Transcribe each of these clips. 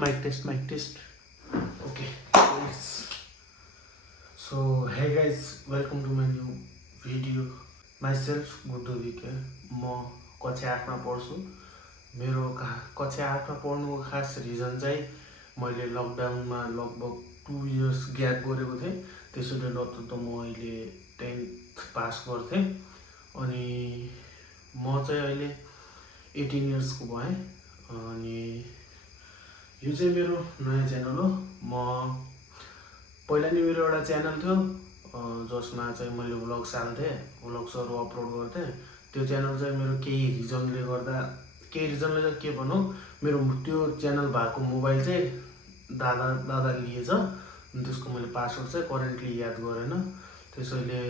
Mic test. Okay. Yes. So, hey guys, welcome to my new video. Myself, Guddu VK. म कक्षा 8 मा पढ्छु। मेरो कक्षा 8 मा पढ्नुको खास रिजन चाहिँ मैले लकडाउनमा लगभग 2 इयर्स ग्याप गरेको थिएँ। त्यसैले नत्र त म अहिले 10th पास गर्थेँ। अनि म चाहिँ अहिले 18 इयर्सको भएँ। अनि यो चाहिँ मेरो नयाँ च्यानल हो। म पहिला नि मेरो एउटा च्यानल थियो जसमा चाहिँ मैले भ्लग्स हाल्थेँ, भ्लग्सहरू अपलोड गर्थेँ। त्यो च्यानल चाहिँ मेरो केही रिजनले चाहिँ के भनौँ, मेरो त्यो च्यानल भएको मोबाइल चाहिँ दादा लिएछ। अनि त्यसको मैले पासवर्ड चाहिँ करेन्टली याद गरेन। त्यसैले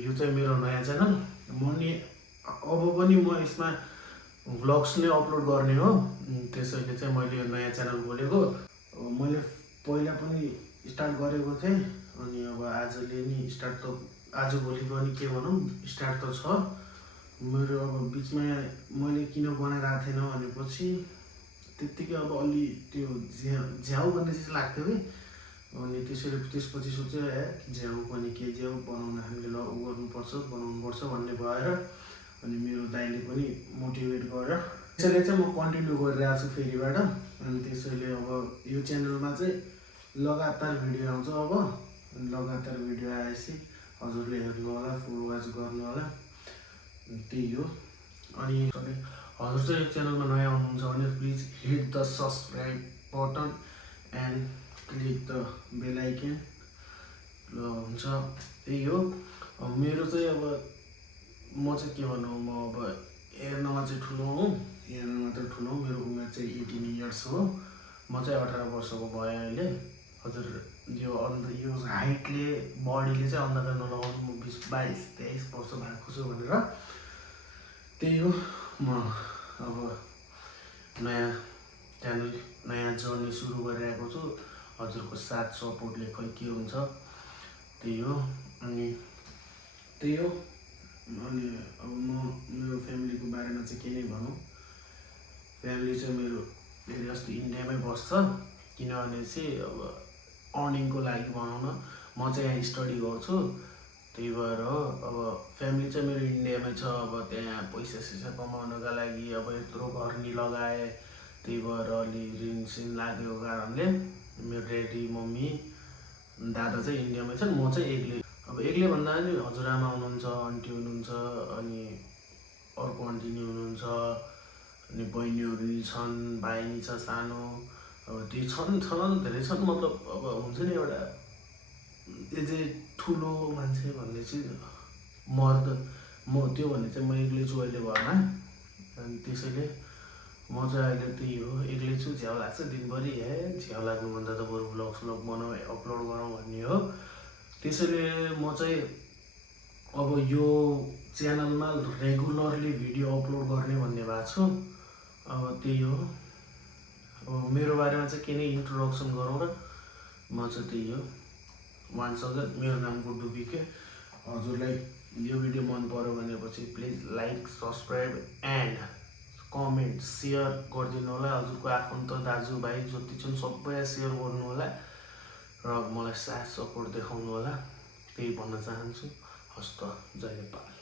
यो चाहिँ मेरो नयाँ च्यानल। अब पनि म यसमा भ्लग्स नै अपलोड गर्ने हो। त्यसैले चाहिँ मैले यो नयाँ च्यानल खोलेको। मैले पहिला पनि स्टार्ट गरेको थिएँ। अनि अब आजले नि स्टार्ट त आजभोलि पनि के भनौँ स्टार्ट त छ मेरो। अब बिचमा मैले किन बनाइरहेको थिएन भनेपछि त्यत्तिकै अब अलि त्यो झ्याउ भन्ने चिज लाग्थ्यो कि। अनि त्यसपछि सोचेँ झ्याउ पनि के झ्याउ बनाउन हामीले गर्नुपर्छ भन्ने भएर अनि मेरो दाइले पनि मोटिभेट गरेर त्यसैले चाहिँ म कन्टिन्यू गरिरहेको छु फेरिबाट। अनि त्यसैले अब यो च्यानलमा चाहिँ लगातार भिडियो आउँछ। अब लगातार भिडियो आएपछि हजुरले हेर्नु होला, फुल वाच गर्नु होला, त्यही हो। अनि हजुर चाहिँ यो च्यानलमा नयाँ आउनुहुन्छ भने please hit the subscribe button and click the bell icon. ल हुन्छ, त्यही हो। मेरो चाहिँ अब म चाहिँ के भनौँ, म अब हेर्नमा चाहिँ ठुलो हुँ, हेर्नमा त ठुलो हुँ। मेरो उमेर चाहिँ 18 इयर्स हो। म चाहिँ 18 वर्षको भएँ अहिले। हजुर यो हाइटले बडीले चाहिँ अन्दाजा नलगाउनु म 22-23 वर्ष भएको छु भनेर। त्यही हो। म अब नयाँ च्यानल, नयाँ जर्नी सुरु गरिरहेको छु। हजुरको साथ सपोर्टले खै के हुन्छ, त्यही हो। अनि त्यही हो। अनि अब मेरो फ्यामिलीको बारेमा चाहिँ के नै भनौँ। फ्यामिली चाहिँ मेरो धेरै जस्तो इन्डियामै बस्छ। किनभने चाहिँ अब अर्निङको लागि भनौँ न, म चाहिँ यहाँ स्टडी गर्छु, त्यही भएर हो। अब फ्यामिली चाहिँ मेरो इन्डियामै छ। अब त्यहाँ पैसा कमाउनका लागि अब यत्रो घर नि लगाएँ। त्यही भएर अलि ऋण लागेको कारणले मेरो ड्याडी मम्मी दादा चाहिँ इन्डियामै छन्। म चाहिँ एक्लै। अब एक्लै भन्दा पनि हजुरआमा हुनुहुन्छ, आन्टी हुनुहुन्छ, अनि अर्को आन्टी नि हुनुहुन्छ, अनि बहिनीहरू नि छन्, भाइ नि छ सानो। अब त्यो छन् धेरै छन्। मतलब अब हुन्छ नि एउटा एजे ठुलो मान्छे भन्ने चाहिँ मर्द म त्यो भन्ने चाहिँ म एक्लै छु अहिले घरमा। अनि त्यसैले म चाहिँ अहिले त्यही हो, एक्लै छु। झ्याउ लाग्छ दिनभरि। झ्याउ लाग्नुभन्दा त बरु भ्लग बनाऊ, अपलोड गरौँ भन्ने हो। त्यसैले म चाहिँ अब यो च्यानलमा रेगुलरली भिडियो अपलोड गर्ने भन्ने भएको छु। अब त्यही हो। अब मेरो बारेमा चाहिँ के नै इन्ट्रोडक्सन गरौँ र। म चाहिँ त्यही हो। वान्स अगेन मेरो नाम गुड्डु बिके। हजुरलाई यो भिडियो मन पर्यो भनेपछि please like, subscribe and comment, share गरिदिनु होला। हजुरको आफन्त दाजुभाइ जति छन् सबै सेयर गर्नु होला र मलाई साथ सपोर्ट देखाउनु होला। त्यही भन्न चाहन्छु। हस्त, जय नेपाल।